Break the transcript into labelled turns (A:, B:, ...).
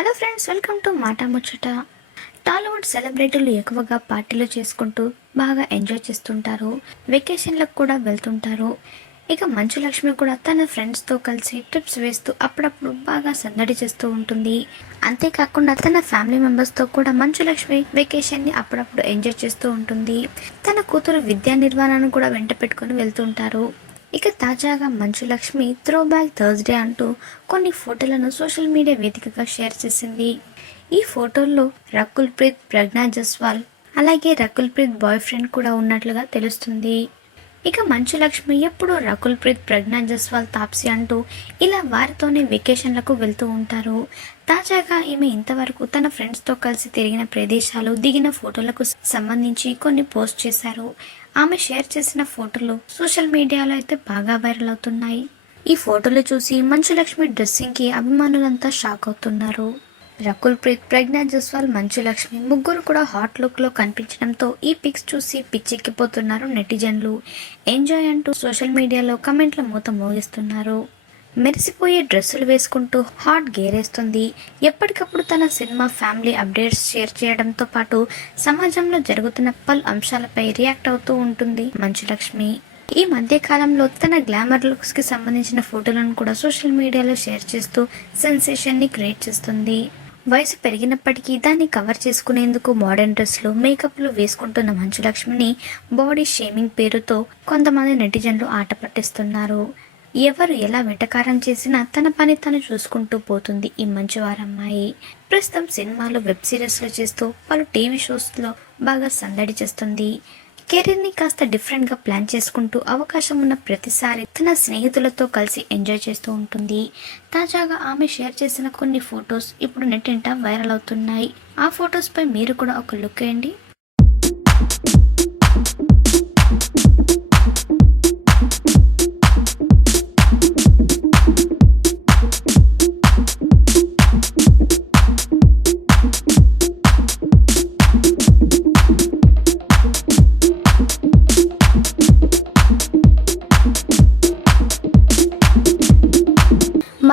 A: Hello friends welcome to మాట ముచ్చట టాలీవుడ్ సెలబ్రిటీలు ఎక్కువగా పార్టీలు చేసుకుంటూ బాగా ఎంజాయ్ చేస్తుంటారు. వెకేషన్లకు కూడా వెళ్తుంటారు. ఇక మంచు లక్ష్మి కూడా తన ఫ్రెండ్స్తో కలిసి ట్రిప్స్ వేస్తూ అప్పుడప్పుడు బాగా సందడి చేస్తూ ఉంటుంది. అంతేకాకుండా తన ఫ్యామిలీ మెంబర్స్తో కూడా మంచు లక్ష్మి వెకేషన్ని అప్పుడప్పుడు ఎంజాయ్ చేస్తూ ఉంటుంది. తన కూతురు విద్యా నిర్వహణను కూడా వెంట పెట్టుకుని వెళ్తుంటారు. ఇక తాజాగా Manchu Lakshmi throw back Thursday అంటూ కొన్ని ఫోటోలను సోషల్ మీడియా వేదికగా షేర్ చేసింది. ఈ ఫోటోల్లో రకుల్ ప్రీత్ ప్రజ్ఞా జస్వాల్ అలాగే రకుల్ ప్రీత్ బాయ్ ఫ్రెండ్ కూడా ఉన్నట్లుగా తెలుస్తుంది. ఇక మంచు లక్ష్మి ఎప్పుడూ రకుల్ ప్రీత్ ప్రజ్ఞా జస్వాల్ తాప్సి అంటూ ఇలా వారితోనే వెకేషన్లకు వెళ్తూ ఉంటారు. తాజాగా ఈమె ఇంతవరకు తన ఫ్రెండ్స్తో కలిసి తిరిగిన ప్రదేశాలు దిగిన ఫోటోలకు సంబంధించి కొన్ని పోస్ట్ చేశారు. ఆమె షేర్ చేసిన ఫోటోలు సోషల్ మీడియాలో అయితే బాగా వైరల్ అవుతున్నాయి. ఈ ఫోటోలు చూసి మంచు లక్ష్మి డ్రెస్సింగ్కి అభిమానులంతా షాక్ అవుతున్నారు. రకుల్ ప్రీత్ ప్రజ్ఞా జస్వాల్ మంచు లక్ష్మి ముగ్గురు కూడా హాట్ లుక్లో కనిపించడంతో ఈ పిక్స్ చూసి పిచ్చెక్కిపోతున్నారు నెటిజన్లు. ఎంజాయ్ అంటూ సోషల్ మీడియాలో కమెంట్ల మూత మోగిస్తున్నారు మెరిసిపోయే డ్రెస్సులు వేసుకుంటూ హాట్ గేరేస్తుంది. ఎప్పటికప్పుడు తన సినిమా ఫ్యామిలీ అప్డేట్స్ షేర్ చేయడంతో పాటు సమాజంలో జరుగుతున్న పలు అంశాలపై రియాక్ట్ అవుతూ ఉంటుంది మంచు లక్ష్మి. ఈ మధ్య కాలంలో తన గ్లామర్ లుక్స్కి సంబంధించిన ఫోటోలను కూడా సోషల్ మీడియాలో షేర్ చేస్తూ సెన్సేషన్ని క్రియేట్ చేస్తుంది. వయసు పెరిగినప్పటికీ దాన్ని కవర్ చేసుకునేందుకు మోడర్న్ డ్రెస్లు మేకప్లు వేసుకుంటున్న మంచు లక్ష్మిని బాడీ షేమింగ్ పేరుతో కొంతమంది నెటిజన్లు ఆట పట్టిస్తున్నారు. ఎవరు ఎలా వెటకారం చేసినా తన పని తను చూసుకుంటూ పోతుంది ఈ మంచువారమ్మాయి. ప్రస్తుతం సినిమాలు వెబ్ సిరీస్లు చేస్తూ పలు టీవీ షోస్లో బాగా సందడి చేస్తుంది. కెరీర్ని కాస్త డిఫరెంట్గా ప్లాన్ చేసుకుంటూ అవకాశం ఉన్న ప్రతిసారి తన స్నేహితులతో కలిసి ఎంజాయ్ చేస్తూ ఉంటుంది. తాజాగా ఆమె షేర్ చేసిన కొన్ని ఫొటోస్ ఇప్పుడు నెట్టింట వైరల్ అవుతున్నాయి. ఆ ఫొటోస్పై మీరు కూడా ఒక లుక్ వేయండి